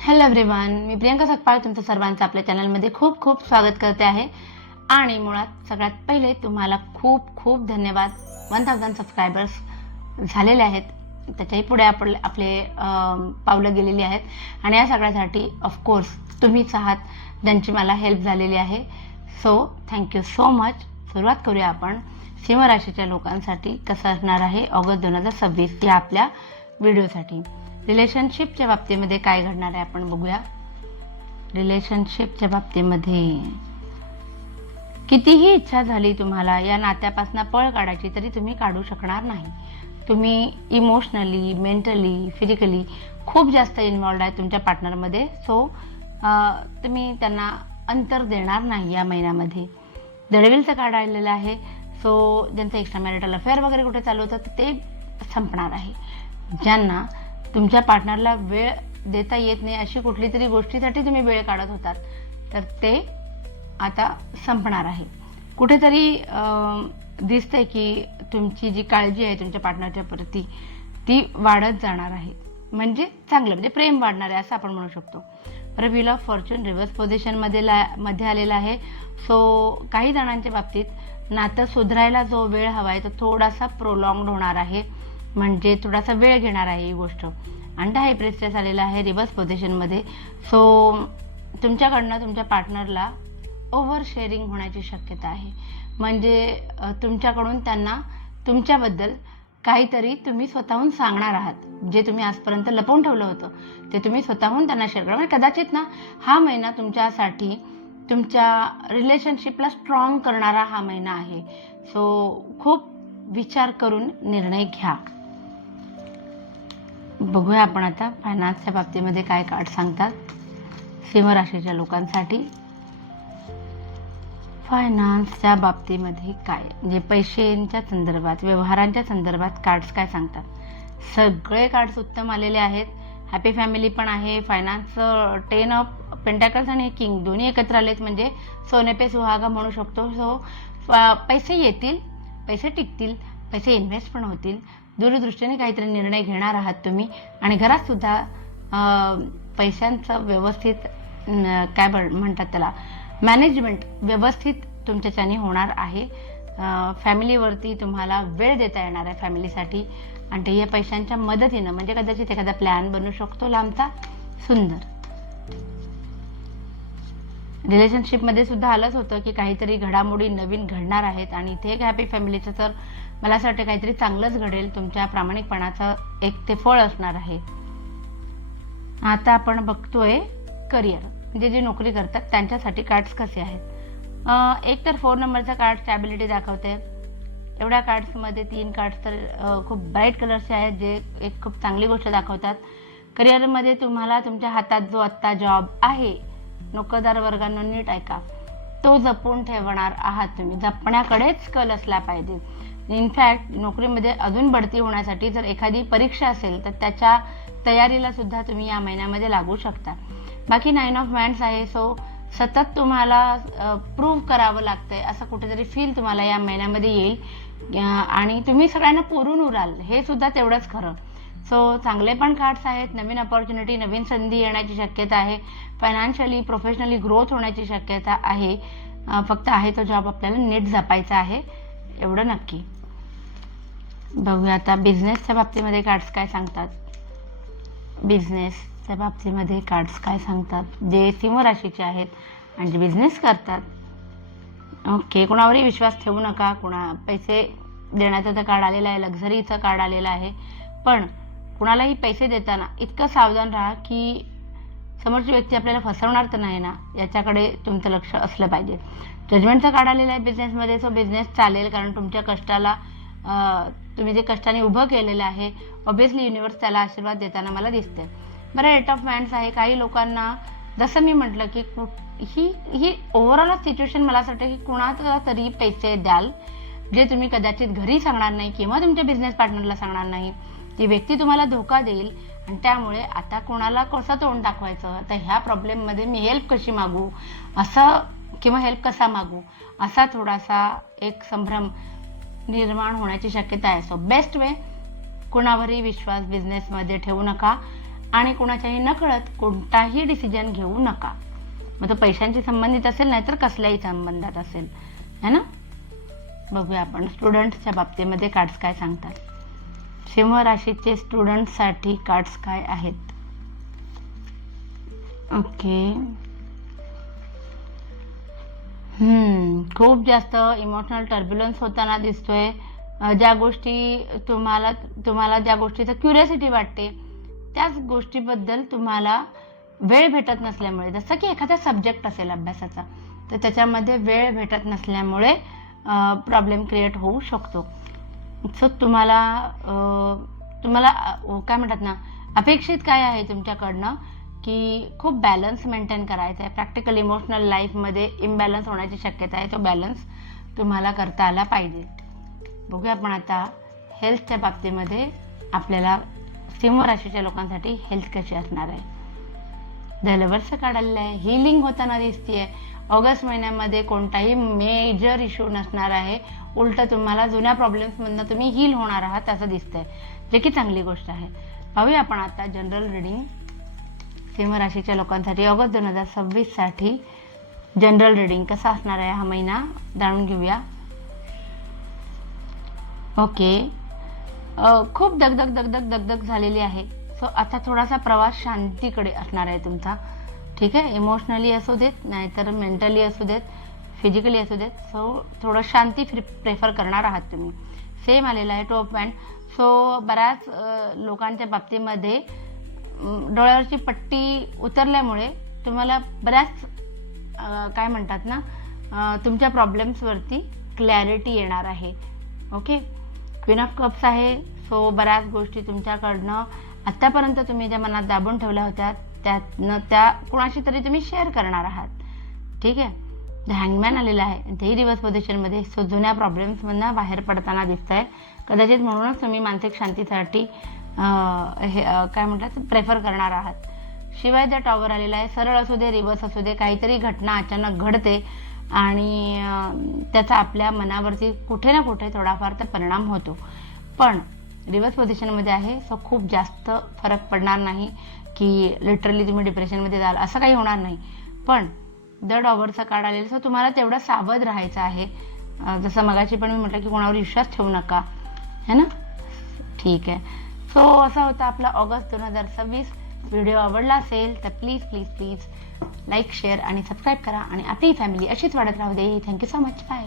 Hello everyone, मी प्रियंका सकपाळ तुमचं सर्वांचं आपल्या चॅनलमध्ये खूप खूप स्वागत करते आहे. आणि मुळात सगळ्यात पहिले तुम्हाला खूप खूप धन्यवाद. 1000 सबस्क्रायबर्स झालेले आहेत, त्याच्याही पुढे आपले पावलं गेलेली आहेत आणि या सगळ्यासाठी ऑफकोर्स तुम्हीच आहात ज्यांची मला हेल्प झालेली आहे. So thank you so much. सुरुवात करूया आपण सिंह राशीच्या लोकांसाठी कसं असणार आहे ऑगस्ट 2026 या आपल्या व्हिडिओसाठी. रिलेशनशिपच्या बाबतीमध्ये काय घडणार आहे आपण बघूया. रिलेशनशिपच्या बाबतीमध्ये कितीही इच्छा झाली तुम्हाला या नात्यापासून पळ काढायची तरी तुम्ही काढू शकणार नाही. तुम्ही इमोशनली, मेंटली, फिजिकली खूप जास्त इन्व्हॉल्ड आहे तुमच्या पार्टनरमध्ये. सो तुम्ही त्यांना अंतर देणार नाही या महिन्यामध्ये. दडविलचं कार्ड आलेलं आहे. सो ज्यांचं एक्स्ट्रा मॅरिटल अफेअर वगैरे कुठे चालू होतं ते संपणार आहे. ज्यांना तुमच्या पार्टनरला वेळ देता येत नाही अशी कुठली तरी गोष्टीसाठी तुम्ही वेळ काढत होतात तर ते आता संपणार आहे. कुठेतरी दिसतंय की तुमची जी काळजी आहे तुमच्या पार्टनरच्या प्रती ती वाढत जाणार आहे. म्हणजे चांगलं, म्हणजे प्रेम वाढणार आहे असं आपण म्हणू शकतो. व्हील ऑफ फॉर्च्यून रिव्हर्स पोझिशनमध्ये आलेला आहे. सो काही जणांच्या बाबतीत नातं सुधारायला जो वेळ हवा आहे तो थोडासा प्रोलॉंग्ड होणार आहे, म्हणजे थोडासा वेळ घेणार आहे ही गोष्ट. आणि हाय प्रेस्टेस आलेला आहे रिव्हर्स पोझिशनमध्ये. सो तुमच्याकडनं तुमच्या पार्टनरला ओव्हर शेअरिंग होण्याची शक्यता आहे. म्हणजे तुमच्याकडून त्यांना तुमच्याबद्दल काहीतरी तुम्ही स्वतःहून सांगणार आहात. जे तुम्ही आजपर्यंत लपवून ठेवलं होतं ते तुम्ही स्वतःहून त्यांना शेअर करा. म्हणजे कदाचित ना हा महिना तुमच्यासाठी तुमच्या रिलेशनशिपला स्ट्रॉंग करणारा हा महिना आहे. सो खूप विचार करून निर्णय घ्या. बघूया आपण आता फायनान्सच्या बाबतीमध्ये काय कार्ड सांगतात सिंह राशीच्या लोकांसाठी. फायनान्सच्या बाबतीमध्ये काय, म्हणजे पैशांच्या संदर्भात, व्यवहारांच्या संदर्भात कार्ड्स काय सांगतात. सगळे कार्ड्स उत्तम आलेले आहेत. हॅपी फॅमिली पण आहे. फायनान्स, 10 ऑफ पेंटॅकल्स आणि किंग दोन्ही एकत्र आलेत, म्हणजे सोने पे सुहागा म्हणू शकतो. सो पैसे येतील, पैसे टिकतील, पैसे इन्व्हेस्ट पण होतील. दूरदृष्टीने काहीतरी निर्णय घेणार आहात तुम्ही. आणि घरात सुद्धा पैशांचं व्यवस्थित काय म्हणतात त्याला, मॅनेजमेंट व्यवस्थित तुमच्याच्याने होणार आहे. फॅमिलीवरती तुम्हाला वेळ देता येणार आहे फॅमिलीसाठी. आणि ते या पैशांच्या मदतीनं, म्हणजे कदाचित एखादा प्लॅन बनू शकतो लांबचा सुंदर. रिलेशनशिपमध्ये सुद्धा आलंच होतं की काहीतरी घडामोडी नवीन घडणार आहेत. आणि इथे एक हॅपी फॅमिलीचं तर मला असं वाटतं काहीतरी चांगलंच घडेल. तुमच्या प्रामाणिकपणाचं एक ते फळ असणार आहे. आता आपण बघतोय करिअर, म्हणजे जे नोकरी करतात त्यांच्यासाठी कार्ड्स कसे आहेत. एक तर 4 नंबरचा कार्ड स्टॅबिलिटी दाखवते. एवढ्या कार्ड्समध्ये 3 कार्ड्स तर खूप ब्राईट कलर्सचे आहेत, जे एक खूप चांगली गोष्ट दाखवतात. करिअरमध्ये तुम्हाला तुमच्या हातात जो आत्ता जॉब आहे, नोकरदार वर्गांना नीट ऐका, तो जपून ठेवणार आहात तुम्ही. जपण्याकडेच कल असला पाहिजे. इनफॅक्ट नोकरीमध्ये अजून बढती होण्यासाठी जर एखादी परीक्षा असेल तर त्याच्या तयारीला सुद्धा तुम्ही या महिन्यामध्ये लागू शकता. बाकी 9 ऑफ वँड्स आहे. सो सतत तुम्हाला प्रूव्ह करावं लागतंय असं कुठेतरी फील तुम्हाला या महिन्यामध्ये येईल. आणि तुम्ही सगळ्यांना पुरून उराल हे सुद्धा तेवढंच खरं. सो चांगले पण कार्ड्स आहेत. नवीन अपॉर्च्युनिटी, नवीन संधी येण्याची शक्यता आहे. फायनान्शियली, प्रोफेशनली ग्रोथ होण्याची शक्यता आहे. फक्त आहे तो जॉब आपल्याला नीट जपायचा आहे, एवढं नक्की. बघूया आता बिझनेसच्या बाबतीमध्ये कार्ड्स काय सांगतात. बिझनेसच्या बाबतीमध्ये कार्ड्स काय सांगतात जे सिंह राशीचे आहेत आणि जे बिझनेस करतात. ओके, कोणावरही विश्वास ठेवू नका. पैसे देण्याचा तर कार्ड आलेला आहे, लक्झरीचं कार्ड आलेलं आहे. पण कुणालाही पैसे देताना इतकं सावधान राहा की समोरची व्यक्ती आपल्याला फसवणार तर नाही ना, याच्याकडे तुमचं लक्ष असलं पाहिजे. जजमेंटचं कार्ड आलेलं आहे बिझनेसमध्ये. सो बिझनेस चालेल, कारण तुमच्या कष्टाला तुम्ही जे कष्टाने उभं केलेलं आहे ऑब्व्हियसली युनिव्हर्स त्याला आशीर्वाद देताना मला दिसते. बरं, 8 ऑफ वँड्स आहे. काही लोकांना जसं मी म्हटलं की ही ओव्हरऑल सिच्युएशन मला असं वाटतं की कुणाला तरी पैसे द्याल जे तुम्ही कदाचित घरी सांगणार नाही किंवा तुमच्या बिझनेस पार्टनरला सांगणार नाही. ती व्यक्ती तुम्हाला धोका देईल आणि त्यामुळे आता कोणाला कसं तोंड दाखवायचं, तर ह्या प्रॉब्लेममध्ये मी हेल्प कशी मागू असं, किंवा हेल्प कसा मागू असा थोडासा एक संभ्रम निर्माण होण्याची शक्यता आहे. सो बेस्ट वे, कुणावरही विश्वास बिझनेसमध्ये ठेवू नका. आणि कोणाच्याही नकळत कोणताही डिसिजन घेऊ नका. मग तो पैशांशी संबंधित असेल नाहीतर कसल्याही संबंधात असेल, है ना. बघूया आपण स्टुडंट्सच्या बाबतीमध्ये कार्ड्स काय सांगतात. सिंह राशीचे स्टुडंट्ससाठी कार्ड्स काय आहेत. ओके. खूप जास्त इमोशनल टर्ब्युलन्स होताना दिसतोय. ज्या गोष्टी तुम्हाला ज्या गोष्टीचं क्युरियोसिटी वाटते त्याच गोष्टीबद्दल तुम्हाला वेळ भेटत नसल्यामुळे, जसं की एखादा सब्जेक्ट असेल अभ्यासाचा, तर त्याच्यामध्ये वेळ भेटत नसल्यामुळे प्रॉब्लेम क्रिएट होऊ शकतो. सो तुम्हाला काय म्हणतात ना, अपेक्षित काय आहे तुमच्याकडनं की खूप बॅलन्स मेंटेन करायचा आहे. प्रॅक्टिकल इमोशनल लाईफमध्ये इम्बॅलन्स होण्याची शक्यता आहे. तो बॅलन्स तुम्हाला करता आला पाहिजे. बघूया आपण आता हेल्थच्या बाबतीमध्ये आपल्याला सिंह राशीच्या लोकांसाठी हेल्थ कशी असणार आहे. द लव्हर्सचं कार्ड आलेलं आहे. हिलिंग होताना दिसतीये. ऑगस्ट महिन्यामध्ये कोणताही मेजर इश्यू नसणार आहे. उलट तुम्हाला जुन्या प्रॉब्लेम्समधनं तुम्ही हील होणार आहात असं दिसतंय, जे की चांगली गोष्ट आहे. पाहूया आपण आता जनरल रिडिंग सिंह राशीच्या लोकांसाठी ऑगस्ट 2026 साठी जनरल रिडिंग कसा असणार आहे हा महिना जाणून घेऊया. ओके. खूप दगदग झालेली आहे. सो आता थोडासा प्रवास शांतीकडे असणार आहे तुमचा. ठीक आहे. इमोशनली असू देत, नाहीतर मेंटली असू देत, फिजिकली असू देत. सो थोडं शांती प्रेफर करणार आहात तुम्ही. सेम आलेला आहे 2 ऑफ वॅन्ड. सो बऱ्याच लोकांच्या बाबतीमध्ये डोळ्यावरची पट्टी उतरल्यामुळे तुम्हाला बऱ्याच काय म्हणतात ना, तुमच्या प्रॉब्लेम्सवरती क्लॅरिटी येणार आहे. ओके. क्वीन ऑफ कप्स आहे. सो बऱ्याच गोष्टी तुमच्याकडनं आत्तापर्यंत तुम्ही ज्या मनात दाबून ठेवल्या होत्या त्या कुणाशी तरी तुम्ही शेअर करणार आहात. ठीक आहे. द हँगमॅन आलेला आहे. तेही रिव्हर्स पोझिशनमध्ये. सो जुन्या प्रॉब्लेम्समधनं बाहेर पडताना दिसत आहे. कदाचित म्हणूनच तुम्ही मानसिक शांतीसाठी काय म्हणतात प्रेफर करणार आहात. शिवाय द टॉवर आलेला आहे. सरळ असू दे, रिव्हर्स असू दे, काहीतरी घटना अचानक घडते आणि त्याचा आपल्या मनावरती कुठे ना कुठे थोडाफार तर परिणाम होतो. पण रिव्हर्स पोझिशनमध्ये आहे. सो खूप जास्त फरक पडणार नाही की लिटरली तुम्ही डिप्रेशनमध्ये जाल, असं काही होणार नाही. पण द टॉवरचा कार्ड आलेला. सो तुम्हाला तेवढं सावध राहायचं आहे. जसं मगाशी पण मी म्हटलं की कोणावर विश्वास ठेवू नका, है ना. ठीक आहे. सो असा होता आपला ऑगस्ट 2026. व्हिडिओ आवडला असेल तर प्लीज लाईक, शेअर आणि सबस्क्राईब करा आणि आपली फॅमिली अशीच वाढत राहू दे. Thank you so much. बाय.